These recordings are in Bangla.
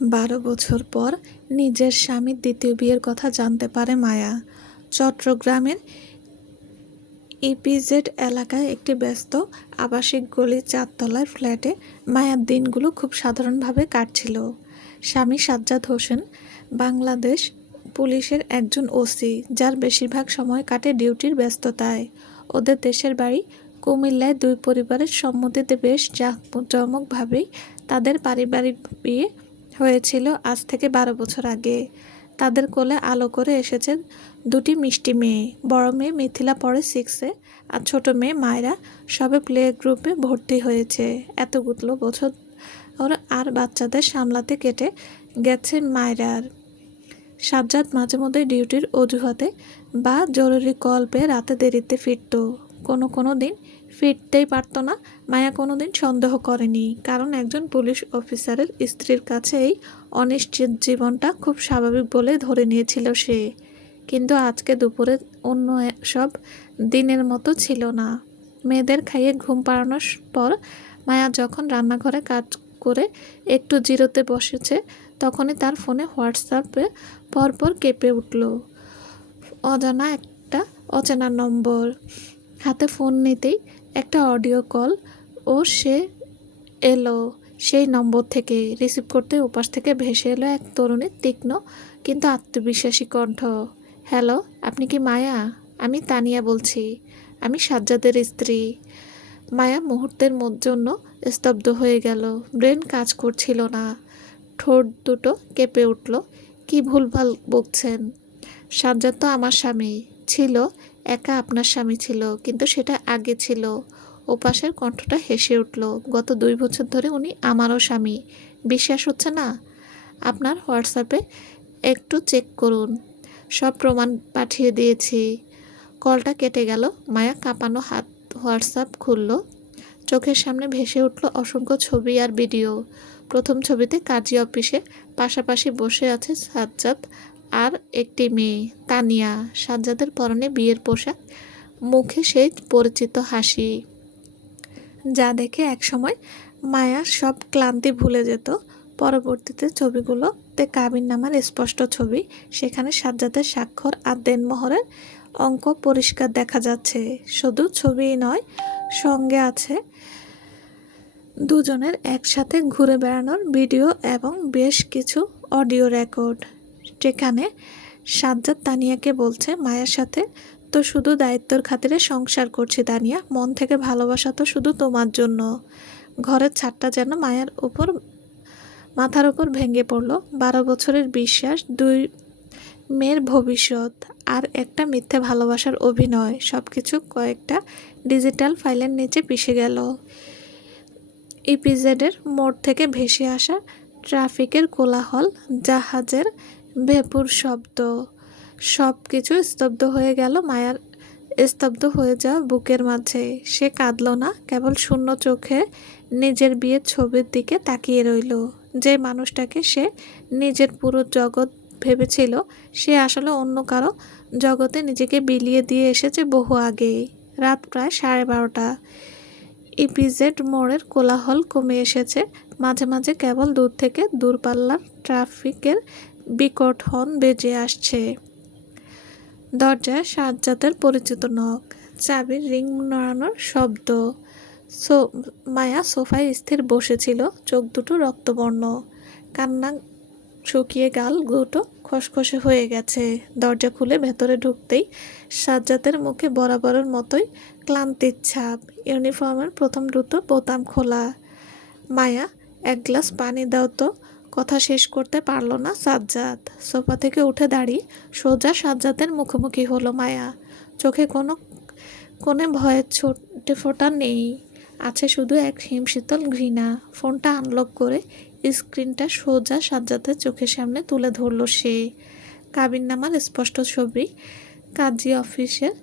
12 বছর পর নিজের স্বামীর দ্বিতীয় বিয়ের কথা জানতে পারে মায়া। চট্টগ্রামের ইপিজেড এলাকায় একটি ব্যস্ত আবাসিক গলির 4 তলার ফ্ল্যাটে মায়ার দিনগুলো খুব সাধারণভাবে কাটছিল। স্বামী সাজ্জাদ হোসেন বাংলাদেশ পুলিশের একজন ওসি, যার বেশিরভাগ সময় কাটে ডিউটির ব্যস্ততায়। ওদের দেশের বাড়ি কুমিল্লায়। দুই পরিবারের সম্মতিতে বেশ জাঁকজমকভাবেই তাদের পারিবারিক বিয়ে হয়েছিল আজ থেকে 12 বছর আগে। তাদের কোলে আলো করে এসেছে দুটি মিষ্টি মেয়ে। বড় মেয়ে মিথিলা পড়ে 6-এ, আর ছোট মেয়ে মায়রা সবে প্লে গ্রুপে ভর্তি হয়েছে। এতগুলো বছর আর বাচ্চাদের সামলাতে কেটে গেছে মায়রার। সাজ্জাদ মাঝে মধ্যে ডিউটির অজুহাতে বা জরুরি কল পেয়ে রাতে দেরিতে ফিরত। কোনো দিন ফিরতেই পারত না। মায়া কোনো দিন সন্দেহ করেনি, কারণ একজন পুলিশ অফিসারের স্ত্রীর কাছে এই অনিশ্চিত জীবনটা খুব স্বাভাবিক বলে ধরে নিয়েছিল সে। কিন্তু আজকে দুপুরে অন্য সব দিনের মতো ছিল না। মেয়েদের খাইয়ে ঘুম পাড়ানোর পর মায়া যখন রান্নাঘরে কাজ করে একটু জিরোতে বসেছে, তখনই তার ফোনে হোয়াটসঅ্যাপে পরপর কেঁপে উঠল অচেনা নম্বর। হাতে ফোন নিতেই একটা অডিও কল ও সে এলো সেই নম্বর থেকে। রিসিভ করতে ওপাশ থেকে ভেসে এলো এক তরুণীর তীক্ষ্ণ কিন্তু আত্মবিশ্বাসী কণ্ঠ। হ্যালো, আপনি কি মায়া? আমি তানিয়া বলছি। আমি সাজ্জাদের স্ত্রী। মায়া মুহূর্তের জন্য স্তব্ধ হয়ে গেল। ব্রেন কাজ করছিল না। ঠোঁট দুটো কেঁপে উঠল। কি ভুলভাল বকছেন? সাজ্জাদ তো আমার স্বামী ছিল। একা আপনার স্বামী ছিল, কিন্তু সেটা আগে ছিল। ওপাশের কণ্ঠটা হেসে উঠল। গত 2 বছর ধরে উনি আমারও স্বামী। বিশ্বাস হচ্ছে না? আপনার হোয়াটসঅ্যাপে একটু চেক করুন, সব প্রমাণ পাঠিয়ে দিয়েছি। কলটা কেটে গেল। মায়া কাঁপানো হাত হোয়াটসঅ্যাপ খুলল। চোখের সামনে ভেসে উঠল অসংখ্য ছবি আর ভিডিও। প্রথম ছবিতে কাজী অফিসে পাশাপাশি বসে আছে সাজ্জাদ আর একটি মেয়ে তানিয়া। সাজ্জাদের পরনে বিয়ের পোশাক, মুখে সেই পরিচিত হাসি, যা দেখে একসময় মায়ার সব ক্লান্তি ভুলে যেত। পরবর্তীতে ছবিগুলোতে কাবিননামার স্পষ্ট ছবি, সেখানে সাজ্জাদের স্বাক্ষর আর দেনমোহরের অঙ্ক পরিষ্কার দেখা যাচ্ছে। শুধু ছবিই নয়, সঙ্গে আছে দুজনের একসাথে ঘুরে বেড়ানোর ভিডিও এবং বেশ কিছু অডিও রেকর্ড, যেখানে সাজ্জাদ তানিয়াকে বলছে, মায়ের সাথে তো শুধু দায়িত্বের খাতিরে সংসার করছি তানিয়া, মন থেকে ভালোবাসা তো শুধু তোমার জন্য। ঘরের ছাদটা যেন মাথার উপর ভেঙে পড়ল। 12 বছরের বিশ্বাস, 2 মেয়ের ভবিষ্যৎ, আর একটা মিথ্যে ভালোবাসার অভিনয়, সবকিছু কয়েকটা ডিজিটাল ফাইলের নিচে পিষে গেল। ইপিজেডের মোড় থেকে ভেসে আসা ট্রাফিকের কোলাহল, জাহাজের ভেপুর শব্দ, সব কিছু স্তব্ধ হয়ে গেল মায়ার স্তব্ধ হয়ে যাওয়া বুকের মাঝে। সে কাঁদল না, কেবল শূন্য চোখে নিজের বিয়ের ছবির দিকে তাকিয়ে রইল। যে মানুষটাকে সে নিজের পুরো জগৎ ভেবেছিল, সে আসলে অন্য কারো জগতে নিজেকে বিলিয়ে দিয়ে এসেছে বহু আগেই। রাত প্রায় 12:30। ইপিজেড মোড়ের কোলাহল কমে এসেছে। মাঝে মাঝে কেবল দূর থেকে দূরপাল্লার ট্রাফিকের বিকট হর্ন বেজে আসছে। দরজায় সাজ্জাদের পরিচিত নখ, চাবির রিং নড়ানোর শব্দ। মায়া সোফায় স্থির বসেছিল, চোখ দুটো রক্তবর্ণ, কান্না শুকিয়ে গাল দুটো খসখসে হয়ে গেছে। দরজা খুলে ভেতরে ঢুকতেই সাজ্জাদের মুখে বরাবরের মতোই ক্লান্তির ছাপ। ইউনিফর্মের প্রথম দুটো বোতাম খোলা। মায়া, এক গ্লাস পানি দাও তো। কথা শেষ করতে পারল না সাজ্জাদ। সোফা থেকে উঠে দাঁড়িয়ে সোজা সাজ্জাদের মুখোমুখি হলো মায়া। চোখে কোনো ভয়ের ছোটে ফোঁটা নেই, আছে শুধু এক হিমশীতল ঘৃণা। ফোনটা আনলক করে স্ক্রিনটা সোজা সাজ্জাদের চোখের সামনে তুলে ধরল সে। কাবিননামার স্পষ্ট ছবি, কাজী অফিসের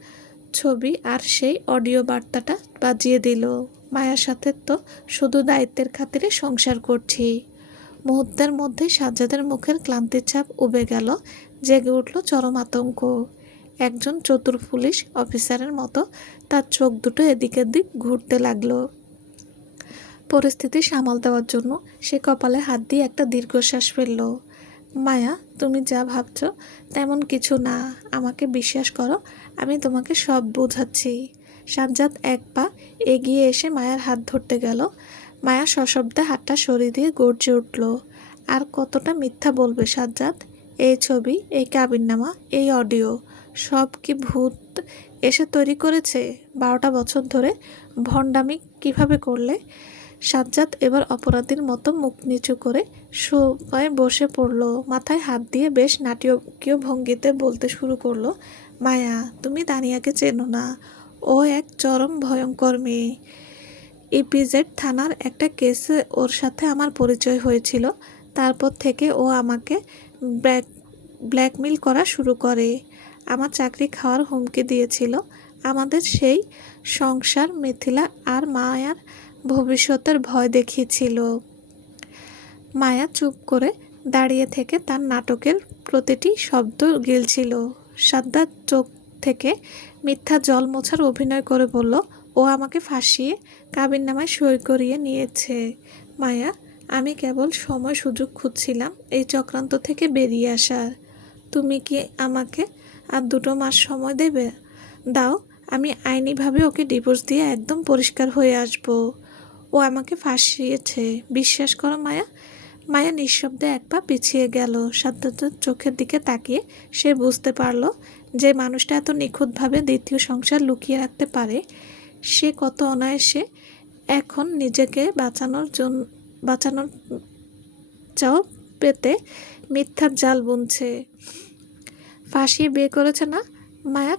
ছবি, আর সেই অডিও বার্তাটা বাজিয়ে দিল। মায়ার সাথে তো শুধু দায়িত্বের খাতিরে সংসার করছি। মুহূর্তের মধ্যেই সাজ্জাদের মুখের ক্লান্তির ছাপ উবে গেল। জেগে উঠল চরম আতঙ্ক। একজন চতুর পুলিশ অফিসারের মতো তার চোখ দুটো এদিক ওদিক ঘুরতে লাগলো। পরিস্থিতি সামাল দেওয়ার জন্য সে কপালে হাত দিয়ে একটা দীর্ঘশ্বাস ফেলল। মায়া, তুমি যা ভাবছ তেমন কিছু না, আমাকে বিশ্বাস করো, আমি তোমাকে সব বোঝাচ্ছি। সাজ্জাদ এক পা এগিয়ে এসে মায়ার হাত ধরতে গেল। মায়া সশব্দে হাতটা সরিয়ে দিয়ে গর্জে উঠল, আর কতটা মিথ্যা বলবে সাজ্জাদ? এই ছবি, এই কাবিননামা, এই অডিও সব কি ভূত এসে তৈরি করেছে? 12টা বছর ধরে ভণ্ডামি কিভাবে করলে? সাজ্জাদ এবার অপরাধীর মতো মুখ নিচু করে সোফায় বসে পড়ল। মাথায় হাত দিয়ে বেশ নাটকীয় ভঙ্গিতে বলতে শুরু করলো, মায়া, তুমি দানিয়াকে চেনো না। ও এক চরম ভয়ঙ্কর মেয়ে। ইপিজেড থানার একটা কেসে ওর সাথে আমার পরিচয় হয়েছিল। তারপর থেকে ও আমাকে ব্ল্যাকমেল করা শুরু করে। আমার চাকরি খাওয়ার হুমকি দিয়েছিল। আমাদের সেই সংসার মিথিলা আর মায়ার ভবিষ্যতের ভয় দেখিয়েছিল। মায়া চুপ করে দাঁড়িয়ে থেকে তার নাটকের প্রতিটি শব্দ গিলছিল। সাজ্জাদ চোখ থেকে মিথ্যা জল মোছার অভিনয় করে বলল, ও আমাকে ফাঁসিয়ে কাবিননামায় সই করিয়ে নিয়েছে। মায়া, আমি কেবল সময় সুযোগ খুঁজছিলাম এই চক্রান্ত থেকে বেরিয়ে আসার। তুমি কি আমাকে আর 2 মাস সময় দেবে? দাও, আমি আইনিভাবে ওকে ডিভোর্স দিয়ে একদম পরিষ্কার হয়ে আসব। ও আমাকে ফাঁসিয়েছে, বিশ্বাস করো মায়া। মায়া নিঃশব্দে এক পা পিছিয়ে গেল। সাজ্জাদের চোখের দিকে তাকিয়ে সে বুঝতে পারল যে মানুষটা এত নিখুঁতভাবে দ্বিতীয় সংসার লুকিয়ে রাখতে পারে। সে কত অনায়াসে এখন নিজেকে বাঁচানোর চাও পেতে মিথ্যার জাল বুনছে। ফাঁসিয়ে বিয়ে করেছে না? মায়া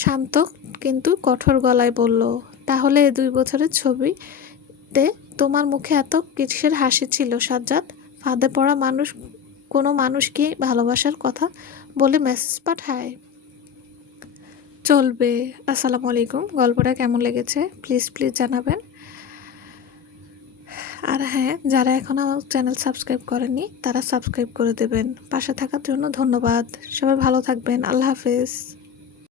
শান্ত কিন্তু কঠোর গলায় বলল, তাহলে এই 2 বছরের ছবিতে তোমার মুখে এত কিসের হাসি ছিল সাজ্জাদ? ফাঁদে পড়া কোনো মানুষ কি ভালোবাসার কথা বলে মেসেজ পাঠায়? চলবে। আসসালামু আলাইকুম। গল্পটা কেমন লেগেছে প্লিজ জানাবেন। আর হ্যাঁ, যারা এখন আমার চ্যানেল সাবস্ক্রাইব করেনি তারা সাবস্ক্রাইব করে দেবেন। পাশে থাকার জন্য ধন্যবাদ। সবাই ভালো থাকবেন। আল্লাহ হাফেজ।